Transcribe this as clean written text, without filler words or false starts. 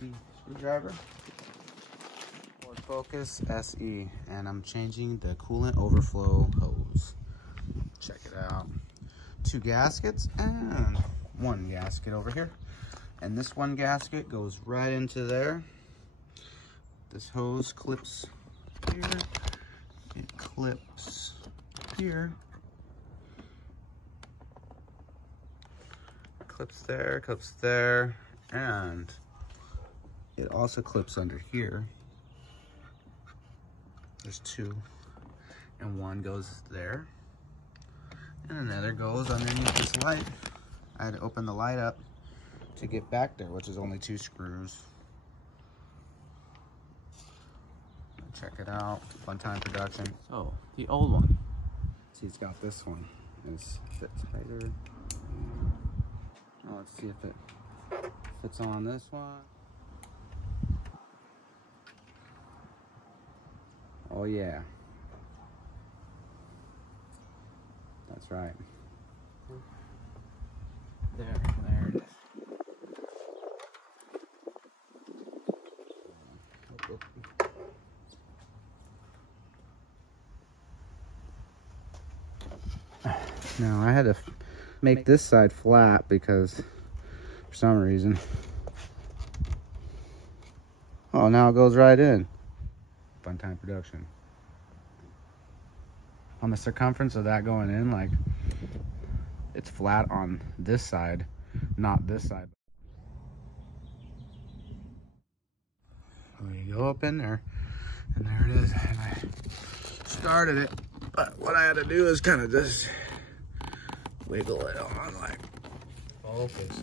the screwdriver. Ford Focus SE, and I'm changing the coolant overflow hose. Check it out. 2 gaskets and 1 gasket over here. And this 1 gasket goes right into there. This hose clips here. It clips here. Clips there, and it also clips under here. There's 2, and 1 goes there, and another goes underneath this light. I had to open the light up to get back there, which is only 2 screws. Check it out, Funtime production. So, the old one. See, it's got this one. It's a bit tighter. Oh, let's see if it fits on this one. Oh yeah. That's right. There it is. Now I had to make this side flat because for some reason. Oh, now it goes right in. Funtime production. On the circumference of that going in, like, it's flat on this side, not this side. So you go up in there, and there it is. And I started it, but what I had to do is kind of just wiggle it on, like, focus.